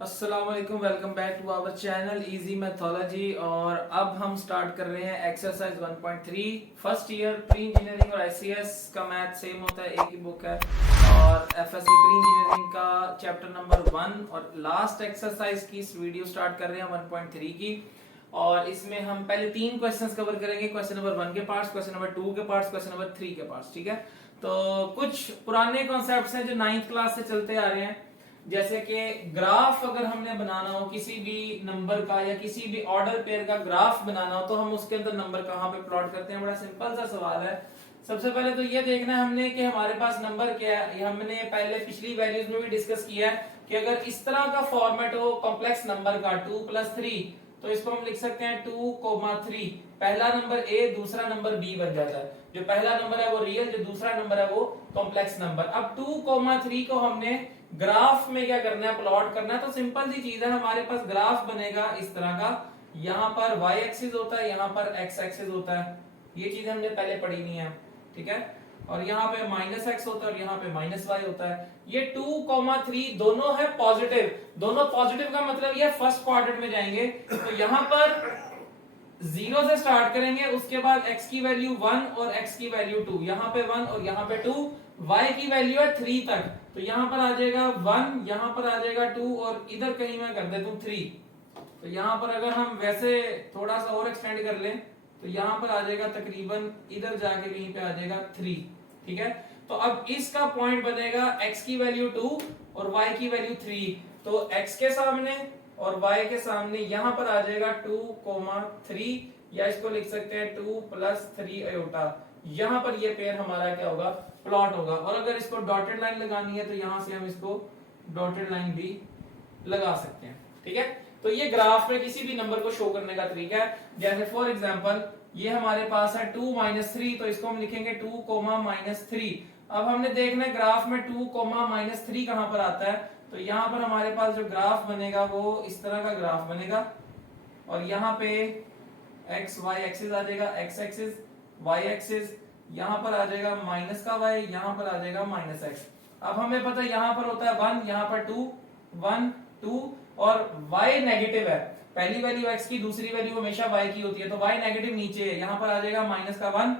अस्सलामुअलैकुम, welcome back to our channel Easy Mathology. और अब हम स्टार्ट कर रहे हैं exercise 1.3 first year pre engineering और आईसीएस का मैथ सेम होता है, एक ही बुक है। और एफएससी प्री इंजीनियरिंग का चैप्टर नंबर 1 और लास्ट एक्सरसाइज की वीडियो स्टार्ट कर रहे हैं 1.3 की। और इसमें हम पहले 3 क्वेश्चंस कवर करेंगे, क्वेश्चन नंबर 1 के पार्ट्स, क्वेश्चन नंबर 2 के पार्ट्स, क्वेश्चन नंबर 3 के पार्ट्स। ठीक है, तो कुछ पुराने कॉन्सेप्ट्स हैं जो 9th क्लास से चलते आ रहे हैं, जैसे कि ग्राफ अगर हमने बनाना हो किसी भी नंबर का या किसी भी ऑर्डर पेयर का ग्राफ बनाना हो तो हम उसके अंदर नंबर कहां पे प्लॉट करते हैं। बड़ा सिंपल सा सवाल है। सबसे पहले तो ये देखना है हमने कि हमारे पास नंबर क्या है। ये हमने पहले पिछली वैल्यूज में भी डिस्कस किया है कि अगर इस तरह का फॉर्मेट हो कॉम्प्लेक्स नंबर का 2 + 3, तो इसको हम लिख सकते हैं 2,3। पहला नंबर ए, दूसरा नंबर बी बन जाता है। जो पहला नंबर है वो रियल, जो दूसरा नंबर है वो कॉम्प्लेक्स नंबर। अब 2,3 को हमने ग्राफ में क्या करना है, प्लॉट करना है। तो सिंपल सी चीज है, हमारे पास ग्राफ बनेगा इस तरह का। यहाँ पर y एक्सिस होता है, यहाँ पर x एक्सिस होता है। ये चीज हमने पहले पढ़ी नहीं है, ठीक है। और यहाँ पे -x होता है और यहाँ पे -y होता है। ये 2,3 दोनों है पॉजिटिव। दोनों पॉजिटिव का मतलब ये फर्स्ट क्वाड्रेंट में जाएंगे। तो यहाँ पर 0 से स्टार्ट करेंगे, उसके बाद x की वैल्यू 1 और x की वैल्यू 2, यहाँ पे 1 और यहाँ पे 2, y की वैल्यू है 3 तक। तो यहाँ पर आ जाएगा 1, यहाँ पर आ जाएगा 2 और इधर कहीं मैं कर देता हूँ 3। तो यहाँ पर अगर हम वैसे थोड़ा सा और एक्सटेंड कर लें तो यहाँ पर आ जाएगा तकरीबन इधर जाके कहीं पे आ जाएगा 3, ठीक है। तो अब इसका पॉइंट बनेगा x की वैल्यू 2 और y की वैल्यू 3। तो x के सामने और y के सामने यहाँ पर आ जाएगा 2,3, या इसको लिख सकते हैं 2 + 3 अयोटा। यहाँ पर ये पेयर हमारा क्या होगा, प्लॉट होगा। और अगर इसको डॉटेड लाइन लगानी है तो यहाँ से हम इसको डॉटेड लाइन भी लगा सकते हैं, ठीक है। तो ये ग्राफ में किसी भी नंबर को शो करने का तरीका है। जैसे फॉर एग्जांपल ये हमारे पास है 2 - 3, तो इसको हम लिखेंगे 2, -3। अब हमने देखना है ग्राफ में 2, -3 कहां पर आता है। तो यहाँ पर हमारे पास जो ग्राफ बनेगा वो इस तरह का ग्राफ बनेगा। और यहाँ पे x y एक्सिस आ जाएगा, x एक्सिस y एक्सिस, यहाँ पर आ जाएगा माइनस का y, यहाँ पर आ जाएगा -x। अब हमें पता है यहाँ पर होता है 1, यहाँ पर 2, 1 2 और y नेगेटिव है। पहली वैल्यू x की, दूसरी वैल्यू हमेशा y की होती है। तो y नेगेटिव नीचे है, यहाँ पर आ जाएगा -1,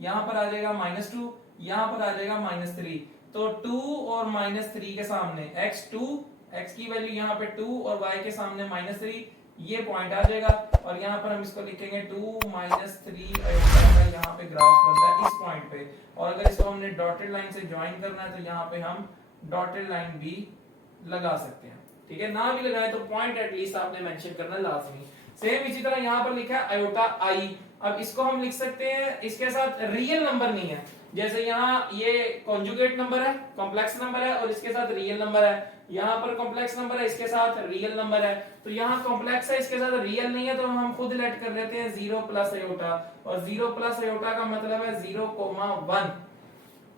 यहाँ पर आ जाएगा -2, यहाँ पर आ जाएगा -3। तो 2 और -3 के सामने x की वैल्यू यहाँ पे 2 और y के सामने -3, ये पॉइंट आ जाएगा। और यहाँ पर हम इसको लिखेंगे 2 - 3 अयोटा का यहाँ पे ग्राफ बनता है इस पॉइंट पे। और अगर इसको हमने डॉटेड लाइन से ज्वाइन करना है तो यहाँ पे हम डॉटेड लाइन भी लगा सकते हैं, ठीक है। ना भी लगाए तो पॉइंट एटलीस्ट आपने मेंशन करना लाजमी। सेम इसी तरह यहाँ पर लिखा है अयोटा i। अब इसको हम लिख सकते हैं, इसके साथ रियल नंबर नहीं है। जैसे यहाँ ये कॉन्जुगेट नंबर है, कॉम्प्लेक्स नंबर है, और इसके साथ रियल नंबर है। यहाँ पर कॉम्प्लेक्स नंबर है, इसके साथ रियल नंबर है। तो यहाँ कॉम्प्लेक्स है, इसके साथ रियल नहीं है, तो हम खुद लेट कर लेते हैं 0 + अयोटा। और 0 + अयोटा का मतलब है 0,1,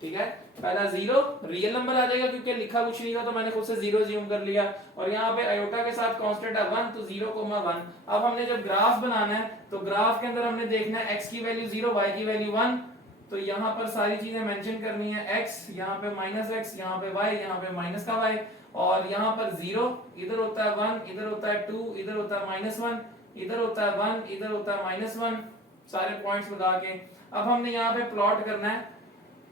ठीक है। पहला 0 रियल नंबर आ जाएगा क्योंकि लिखा कुछ नहीं था तो मैंने खुद से 0 ज्यूम कर लिया। और यहाँ पे अयोटा के साथ कांस्टेंट है 1, तो 0,1। अब हमने जब ग्राफ बनाना है तो ग्राफ के अंदर हमने देखना है x की वैल्यू 0, y की वैल्यू 1। तो यहाँ पर सारी चीजें मेंशन करनी है, x यहाँ पे -x, यहाँ पे y, यहाँ पे माइनस का y। और यहाँ पर 0 इधर होता है 1, इधर होता है 2, इधर होता है -1, इधर होता है 1, इधर होता है -1, सारे पॉइंट्स लगा के अब हमने यहाँ पे प्लॉट करना है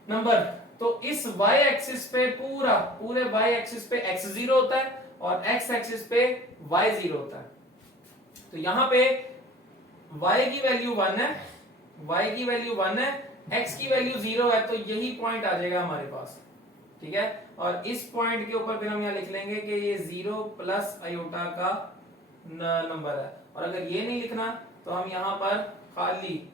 नंबर। तो इस y एक्सिस पे पूरे y एक्सिस पे x0 होता है और x एक्सिस पे y0 होता है। तो यहाँ पे y की वैल्यू 1 है, y की वैल्यू 1 है, x की वैल्यू 0 है। तो यही पॉइंट आ जाएगा हमारे पास, ठीक है। और इस पॉइंट के ऊपर फिर हम यहाँ लिख लेंगे कि ये 0 + अयोटा का नंबर है। और अगर ये नहीं लिखना तो हम यहाँ पर खाली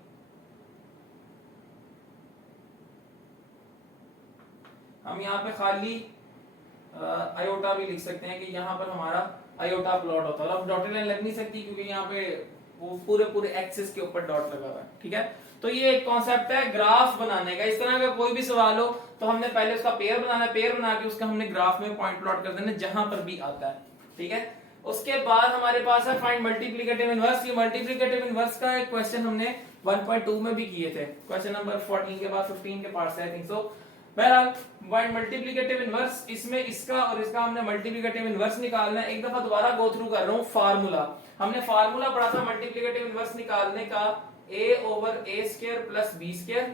अयोटा भी लिख सकते हैं कि यहाँ पर हमारा अयोटा प्लॉट होता है। अब डॉटेड लाइन लग नहीं सकती क्योंकि यहाँ पे वो पूरे एक्सिस के ऊपर डॉट लगा हुआ है, ठीक है। तो ये एक कॉन्सेप्ट है ग्राफ बनाने का। इस तरह का कोई भी सवाल हो तो हमने पहले उसका पेयर बनाना है, पेयर बना के उसका हमने ग्राफ में पॉइंट प्लॉट कर देना जहां पर भी आता है, ठीक है। उसके बाद हमारे पास है फाइंड मल्टीप्लिकेटिव इनवर्स। ये मल्टीप्लिकेटिव इनवर्स का एक क्वेश्चन हमने 1.2 में भी किए थे, क्वेश्चन नंबर 14 के बाद 15 के पार्ट से आई थिंक सो। बहरहाल फाइंड मल्टीप्लिकेटिव इनवर्स, इसमें इसका और इसका हमने मल्टीप्लिकेटिव इनवर्स निकालना है। एक दफा दोबारा गो थ्रू कर रहा हूं फार्मूला। हमने फार्मूला पढ़ा था मल्टीप्लिकेटिव इनवर्स निकालने का, a over a square plus b square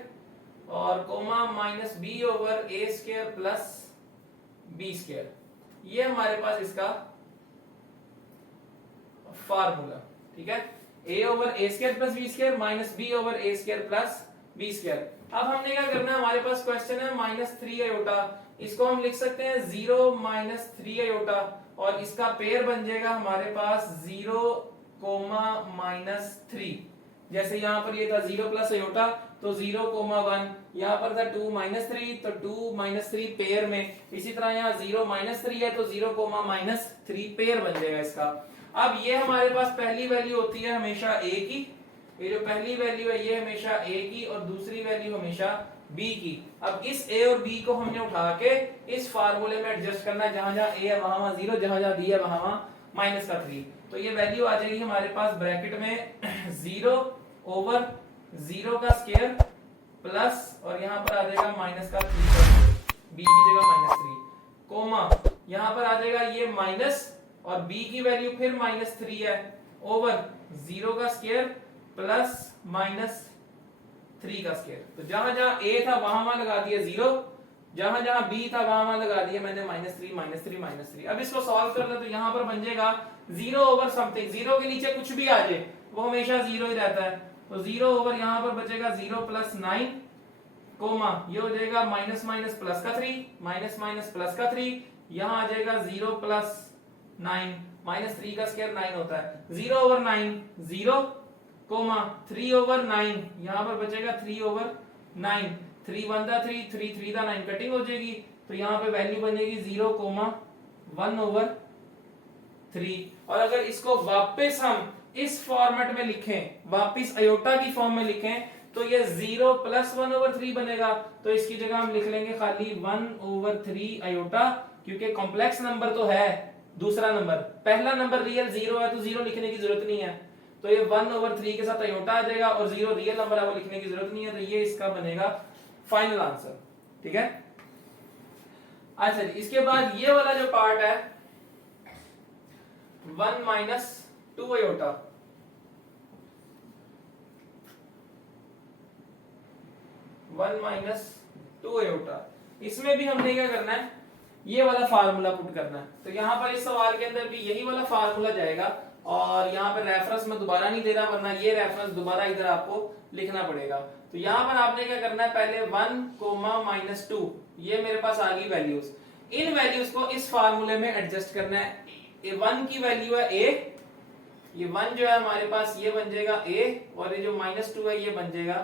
और comma minus b over a square plus b square. ये हमारे पास इसका फार्मूला, ठीक है। a over a square plus b square minus b over a square plus b square. अब हमने क्या करना है, हमारे पास क्वेश्चन है -3 आयोटा, इसको हम लिख सकते हैं 0 माइनस 3 आयोटा और इसका पेयर बन जाएगा हमारे पास 0 कोमा माइनस 3। जैसे यहाँ पर ये था 0 प्लस आयोटा तो 0 कोमा 1, यहाँ पर था 2 माइनस 3 तो 2 माइनस 3 पेयर में। इसी तरह यहाँ 0 माइनस 3 है तो 0 कोमा माइनस 3 पेयर बन जाएगा इसका। अब ये हमारे पास पहली वैल्यू होती है हमेशा a की, ये जो पहली वैल्यू है ये हमेशा a की और दूसरी वैल्यू हमेशा b की। अब इस a और b को हमने उठा के इस फार्मूले में एडजस्ट करना है, जहां जहां a है वहां वहां 0, जहां जहां b है वहां वहां माइनस का 3। तो ये वैल्यू आ जाएगी हमारे पास ब्रैकेट में 0 ओवर 0 का स्क्वायर प्लस और यहाँ पर आ जाएगा माइनस का 3 का स्क्वायर, b की जगह -3 कोमा यहाँ पर आ जाएगा ये माइनस और b की वैल्यू फिर -3 है ओवर 0 का स्क्वायर प्लस -3 का स्क्वायर। तो जहां जहां a था वहां वहां लगा दिया 0, जहां जहां b था वहां वहां लगा दिया मैंने -3 -3। अब इसको सॉल्व कर ले तो यहां पर बन जाएगा 0 ओवर समथिंग, 0 के नीचे कुछ भी आ जाए वो हमेशा 0 ही रहता है। तो 0 ओवर यहां पर बचेगा 0 प्लस 9 कोमा ये हो जाएगा माइनस माइनस प्लस का 3, माइनस माइनस प्लस का 3, यहां आ जाएगा 0 प्लस 9 माइनस 3 का स्क्वायर 9 होता है। 0 ओवर 9 0 कोमा 3 ओवर 9, यहां पर बचेगा 3 ओवर 9, 3 1 था 3, 3 3 था 9, कटिंग हो जाएगी तो यहां पे वैल्यू बनेगी 0 कोमा 1 ओवर 3। और अगर इसको वापस हम इस फॉर्मेट में लिखें, वापस अयोटा की फॉर्म में लिखें तो ये 0 प्लस 1 ओवर 3 बनेगा। तो इसकी जगह हम लिख लेंगे खाली 1 ओवर 3 अयोटा, क्योंकि कॉम्प्लेक्स नंबर तो है दूसरा नंबर, पहला नंबर रियल 0 है तो 0 लिखने की जरूरत नहीं है। तो ये 1 ओवर 3 के साथ अयोटा आ जाएगा और 0 रियल नंबर है वो लिखने की जरूरत नहीं है। तो ये इसका बनेगा फाइनल आंसर, ठीक है। अच्छा जी, इसके बाद ये वाला जो पार्ट है 1 माइनस 2 अयोटा, 1 माइनस 2 अयोटा, इसमें भी हमने क्या करना है, ये वाला फार्मूला पुट करना है। तो यहां पर इस सवाल के अंदर भी यही वाला फार्मूला जाएगा और यहाँ पर रेफरेंस मैं दोबारा नहीं दे रहा वरना ये रेफरेंस दोबारा इधर आपको लिखना पड़ेगा। तो यहाँ पर आपने क्या करना है, पहले 1 कोमा -2 ये मेरे पास आ गई वैल्यूज, इन वैल्यूज को इस फार्मूले में एडजस्ट करना है। 1 की वैल्यू है a, ये 1 जो है हमारे पास ये बन जाएगा a और ये जो -2 है ये बन जाएगा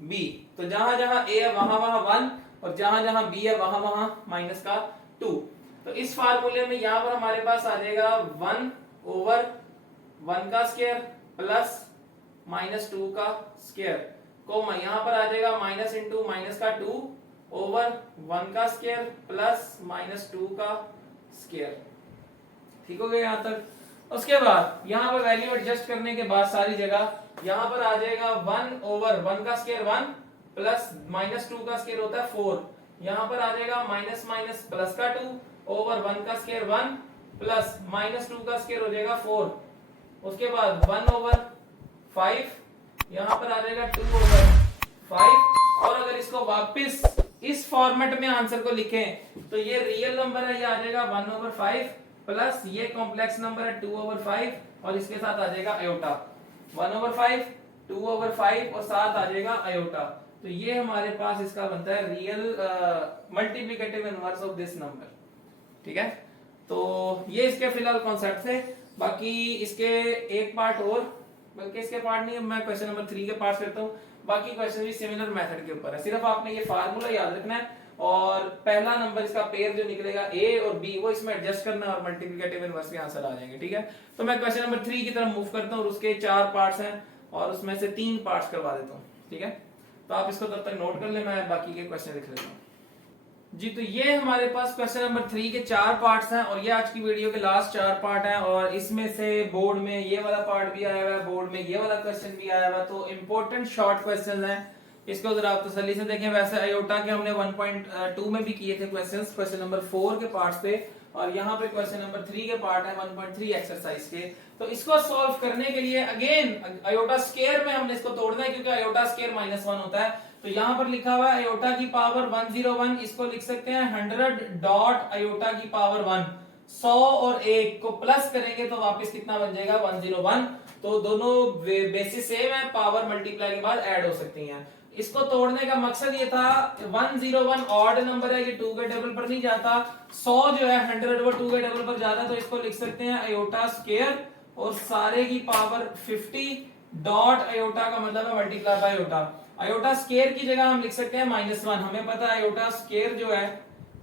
b। तो जहां जहां a है वहां वहां 1 और जहां जहां b है वहां वहां माइनस का 2। तो इस फार्मूले में यहां पर हमारे पास आ जाएगा 1 ओवर 1 का स्क्वायर प्लस -2 का स्क्वायर कोमा यहां पर आ जाएगा माइनस इंटू माइनस का 2 ओवर 1 का स्क्वायर प्लस -2 का स्क्वायर। ठीक हो गया यहां तक। उसके बाद यहां पर वैल्यू एडजस्ट करने के बाद सारी जगह यहां पर आ जाएगा 1 ओवर 1 का स्क्वायर 1 प्लस -2 का स्क्वायर होता है 4, यहां पर आ जाएगा माइनस माइनस प्लस का 2 ओवर 1 का स्क्वायर 1 प्लस -2 का स्क्वायर हो जाएगा 4। उसके बाद 1 ओवर 5 यहां पर आ जाएगा 2 ओवर 5। और अगर इसको वापस इस फॉर्मेट में आंसर को लिखें तो ये रियल नंबर है, ये आ जाएगा 1 ओवर 5 प्लस ये कॉम्प्लेक्स नंबर है 2 ओवर 5 और इसके साथ आ जाएगा अयोटा 1 ओवर 5 2 ओवर 5 और साथ आ जाएगा अयोटा। तो ये हमारे पास इसका बनता है real multiplicative inverse of this number, ठीक है। तो ये इसके फिलहाल कॉन्सेप्ट थे। बाकी इसके एक पार्ट और, बल्कि इसके पार्ट नहीं, मैं क्वेश्चन नंबर 3 के पार्ट करता हूँ। बाकी क्वेश्चन भी सिमिलर मेथड के ऊपर है, सिर्फ आपने ये फार्मूला याद रखना है और पहला नंबर इसका पेयर जो निकलेगा a और b वो इसमें एडजस्ट करना है और मल्टीप्लिकेटिव इनवर्स के आंसर आ जाएंगे, ठीक है। तो मैं क्वेश्चन नंबर 3 की तरफ मूव करता हूँ और उसके 4 पार्ट्स हैं और उसमें से 3 पार्ट्स करवा देता हूँ, ठीक है। तो आप इसको तब तक नोट कर ले, मैं बाकी के क्वेश्चन लिख लेता हूँ। जी, तो ये हमारे पास क्वेश्चन नंबर 3 के 4 पार्ट्स हैं और ये आज की वीडियो के लास्ट 4 पार्ट हैं और इसमें से बोर्ड में ये वाला पार्ट भी आया हुआ है, बोर्ड में ये वाला क्वेश्चन भी आया हुआ है, तो इंपॉर्टेंट शॉर्ट क्वेश्चन हैं। इसको जरा आप तसल्ली से देखें। वैसे आयोटा के हमने 1.2 में भी किए थे क्वेश्चंस, क्वेश्चन नंबर 4 के पार्ट्स पे, और यहाँ पे क्वेश्चन नंबर 3 के पार्ट है 1.3 एक्सरसाइज के। तो इसको सॉल्व करने के लिए अगेन आयोटा स्क्वायर में हमने इसको तोड़ना है, क्योंकि आयोटा स्क्वायर -1 होता है। तो यहाँ पर लिखा हुआ है आयोटा की पावर 101, इसको लिख सकते हैं 100 डॉट आयोटा की पावर 1। 100 और 1 को प्लस करेंगे तो वापस कितना बन जाएगा 101। तो दोनों बेसिस सेम है, पावर मल्टीप्लाई के बाद ऐड हो सकती हैं। इसको तोड़ने का मकसद ये था, 101 ऑड नंबर है, ये 2 के टेबल पर नहीं जाता। 100 जो है 100 वो 2 के टेबल पर जाता है, तो इसको लिख सकते हैं आयोटा स्क्वायर और सारे की पावर 50 डॉट आयोटा का मतलब है multiply by iota. Iota square की जगह हम लिख सकते हैं -1। हमें पता है आयोटा स्क्वायर जो है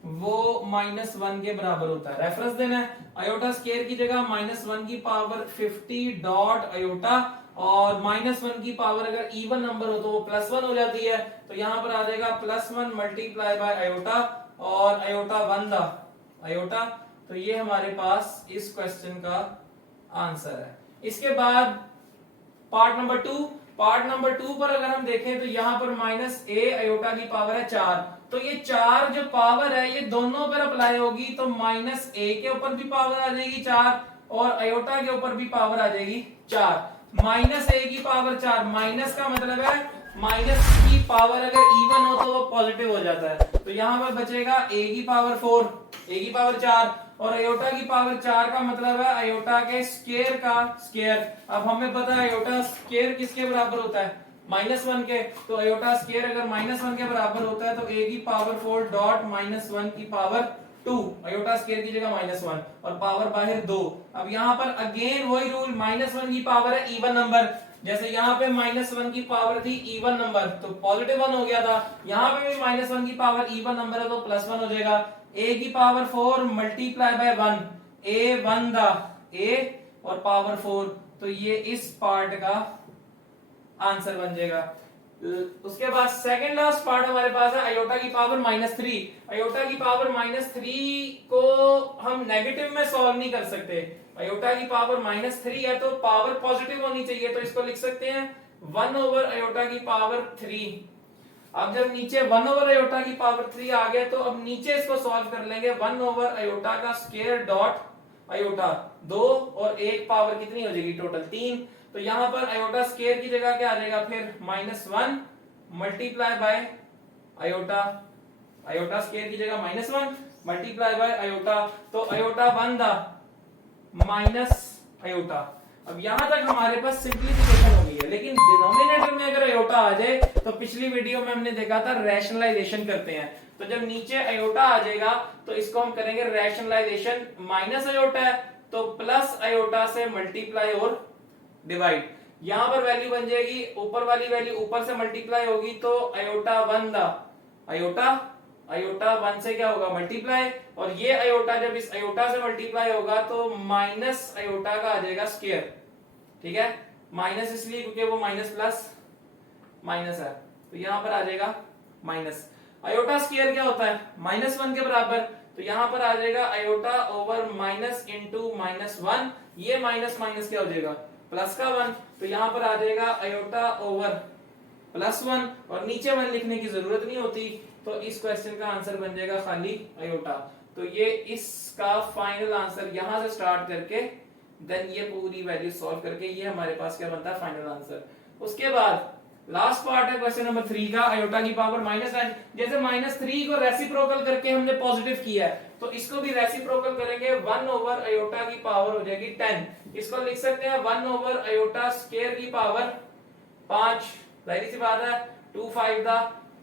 वो -1 के बराबर होता है। रेफरेंस देना है, आयोटा स्क्वायर की जगह -1 की पावर 50 डॉट आयोटा, और -1 की पावर अगर इवन नंबर हो तो वो +1 हो जाती है। तो यहां पर आ जाएगा +1 मल्टीप्लाई बाय आयोटा और आयोटा 1 दा आयोटा। तो ये हमारे पास इस क्वेश्चन का आंसर है। इसके बाद पार्ट नंबर 2। पार्ट नंबर 2 पर अगर हम देखें तो यहां पर -a आयोटा की पावर है 4। तो ये 4 जो पावर है ये दोनों पर अप्लाई होगी, तो -a के ऊपर भी पावर आ जाएगी 4 और आयोटा के ऊपर भी पावर आ जाएगी 4। -a की पावर 4, माइनस का मतलब है माइनस की पावर अगर इवन हो तो वो पॉजिटिव हो जाता है। तो यहां पर बचेगा a की पावर 4, a की पावर 4 और आयोटा की पावर 4 का मतलब है आयोटा के स्क्वायर का स्क्वायर। अब हमें पता है आयोटा स्क्वायर किसके बराबर होता है -1 के। तो आयोटा स्क्वायर अगर -1 के बराबर होता है तो a की पावर 4 डॉट -1 की पावर 2, आयोटा स्क्वायर की जगह -1 और पावर बाहर 2। अब यहाँ पर अगेन वही रूल, -1 की पावर है इवन नंबर, जैसे यहाँ पे -1 की पावर थी इवन नंबर तो पॉजिटिव 1 हो गया था, यहाँ पे भी -1 की पावर इवन नंबर है तो +1 हो जाएगा। a की पावर 4 मल्टीप्लाई बाय 1, a 1 दा a और पावर 4, तो ये इस पार्ट का आंसर बन जाएगा। उसके बाद सेकंड लास्ट पार्ट हमारे पास है आयोटा की पावर -3। आयोटा की पावर -3 को हम नेगेटिव में सॉल्व नहीं कर सकते। आयोटा की पावर -3 है तो पावर पॉजिटिव होनी चाहिए, तो इसको लिख सकते हैं 1 ओवर आयोटा की पावर 3। अब जब नीचे 1 ओवर आयोटा की पावर 3 आ गया तो अब नीचे इसको सॉल्व कर लेंगे। 1 ओवर आयोटा का स्क्वायर डॉट आयोटा, 2 और 1 पावर कितनी हो जाएगी टोटल 3। तो यहां पर आयोटा स्क्वायर की जगह क्या आ जाएगा फिर -1 multiply by iota, iota square की जगह -1 मल्टीप्लाई बाय आयोटा, तो आयोटा 1 दा माइनस आयोटा। अब यहां तक हमारे पास सिंप्लीफिकेशन हो गई है, लेकिन डिनोमिनेटर में अगर आयोटा आ जाए तो पिछली वीडियो में हमने देखा था रैशनलाइजेशन करते हैं। तो जब नीचे आयोटा आ जाएगा तो इसको हम करेंगे रैशनलाइजेशन, माइनस आयोटा है तो प्लस आयोटा से मल्टीप्लाई और डिवाइड। यहां पर वैल्यू बन जाएगी, ऊपर वाली वैल्यू ऊपर से मल्टीप्लाई होगी तो आयोटा 1 दा आयोटा, आयोटा 1 से क्या होगा मल्टीप्लाई, और ये आयोटा जब इस आयोटा से मल्टीप्लाई होगा तो माइनस आयोटा का आ जाएगा स्क्वायर। ठीक है, माइनस इसलिए क्योंकि वो माइनस प्लस माइनस है, तो यहां पर आ जाएगा माइनस। आयोटा स्क्वायर क्या होता है -1 के बराबर, तो यहां पर आ जाएगा आयोटा ओवर माइनस इंटू -1, ये माइनस माइनस क्या हो जाएगा प्लस का 1, तो यहां पर आ जाएगा आयोटा ओवर +1 और नीचे 1 लिखने की जरूरत नहीं होती, तो इस क्वेश्चन का आंसर बन जाएगा खाली आयोटा। तो ये इसका फाइनल आंसर यहां से स्टार्ट करके देन ये पूरी वैल्यू सॉल्व करके ये हमारे पास क्या बनता है फाइनल आंसर। उसके बाद लास्ट पार्ट है क्वेश्चन नंबर 3 का, आयोटा की पावर -10। जैसे -3 को रेसिप्रोकल करके हमने पॉजिटिव किया है तो इसको भी रेसिप्रोकल करेंगे, 1 ओवर आयोटा की पावर हो जाएगी 10। इसको लिख सकते हैं 1 ओवर आयोटा स्क्वायर की पावर 5। जाहिर सी बात है 2 5 दा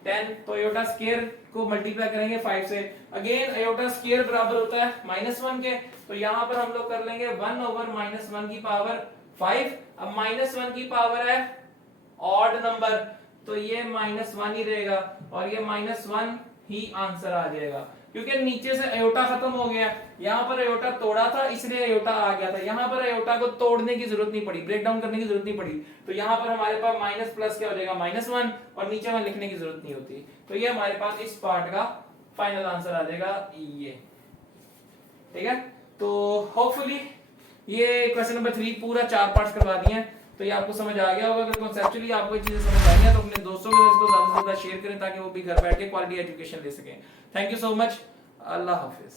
10, तो आयोटा स्क्वायर को मल्टीप्लाई करेंगे 5 से। अगेन आयोटा स्क्वायर बराबर होता है -1 के, तो यहां पर हम लोग कर लेंगे 1 ओवर -1 की पावर 5। अब -1 की पावर है ऑड नंबर तो ये -1 ही रहेगा और ये -1 ही आंसर आ जाएगा, क्योंकि नीचे से आयोटा खत्म हो गया। यहाँ पर आयोटा तोड़ा था इसलिए आयोटा आ गया था, यहाँ पर आयोटा को तोड़ने की जरूरत नहीं पड़ी, ब्रेक डाउन करने की जरूरत नहीं पड़ी, तो यहाँ पर हमारे पास माइनस प्लस क्या हो जाएगा -1 और नीचे में लिखने की जरूरत नहीं होती। तो ये हमारे पास इस पार्ट का फाइनल आंसर आ जाएगा ये। ठीक है, तो होपफुली ये क्वेश्चन नंबर 3 पूरा 4 पार्ट्स करवा दिए हैं, तो ये आपको समझ आ गया होगा। अगर कॉन्सेप्चुअली आपको ये चीजें समझ आई हैं तो अपने दोस्तों के साथ इसको ज्यादा से ज्यादा शेयर करें ताकि वो भी घर बैठ के क्वालिटी एजुकेशन ले सकें। Thank you so much, Allah Hafiz.